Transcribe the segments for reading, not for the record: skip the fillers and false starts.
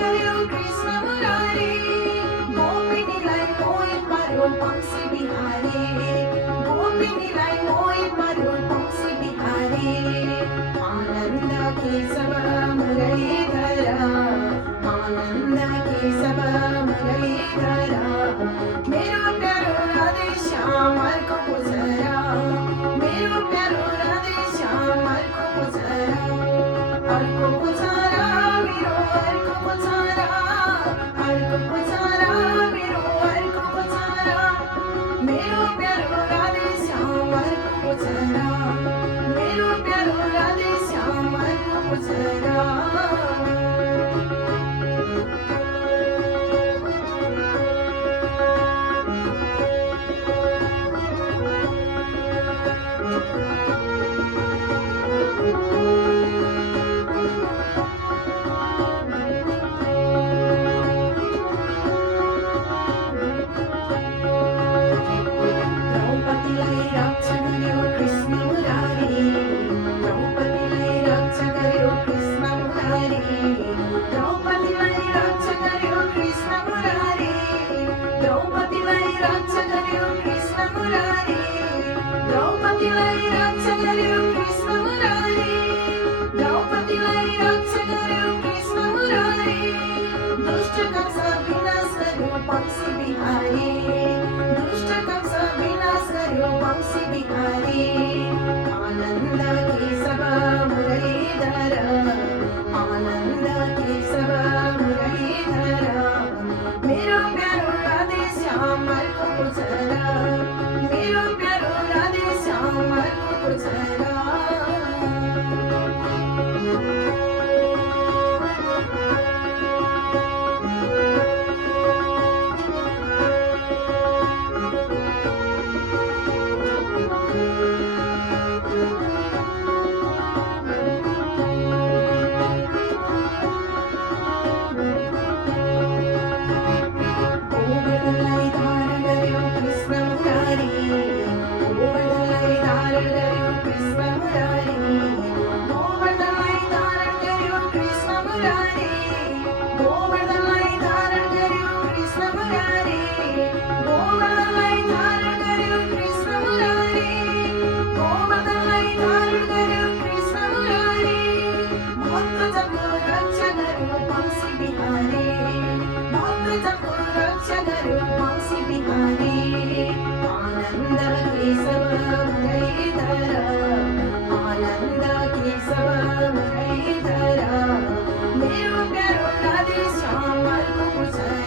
गर्यो कृष्ण मुरारी गोपिनीलाई मोहित पार्यो पंक्षी बिहारी गोपिनीलाई मोहित पार्यो पंक्षी बिहारी आनन्द केशव मुरलीधर आनन्द केशव मुरलीधर मेरो प्यारो राधे श्याम अर्को पुजरा मेरो प्यारो राधे श्याम अर्को पुजरा मेरो अर्को पुजरा मेरो अर्को पुजरा मेरो प्यारो राधे श्याम अर्को पुजरा मेरो प्यारो राधे श्याम अर्को पुजरा द्रौपदीलाई रक्षा गर्यो कृष्ण मुरारी द्रौपदीलाई रक्षा गर्यो कृष्ण मुरारी दुष्ट कंस विनाश गर्यो पंक्षी बिहारी दुष्ट कंस विनाश गर्यो पंक्षी बिहारी आनन्द केशव मुरलीधर आनन्द केशव मुरलीधर मेरो प्यारो राधे श्याम अर्को पुजरा मेरो प्यारो राधे श्याम अर्को पुजरा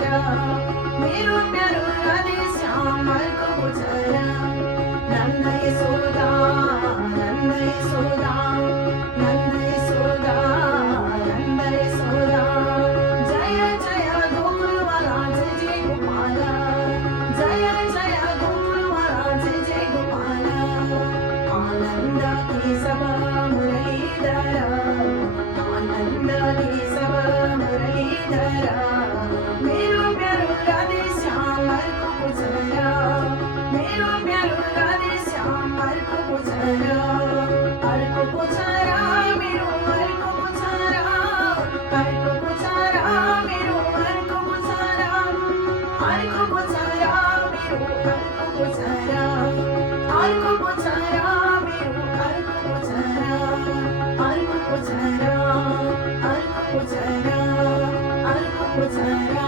मेरो प्यारो राधे श्याम अर्को पुजरा नन्द यशोदा नन्द यशोदा नन्द यशोदा नन्द यशोदा जय जय गोकुलवाला जय जय गोपाला जय जय गोकुलवाला जय जय गोपाला आनन्द केशव मुरलीधर आनन्द केशव मुरलीधर मेरो प्यारो राधे श्याम अर्को पुजरा मेरो प्यारो राधे श्याम अर्को पुजरा मेरो अर्को पुजरा मेरो अर्को पुजरा मेरो अर्को पुजरा मेरो अर्को पुजरा अर्को पुजरा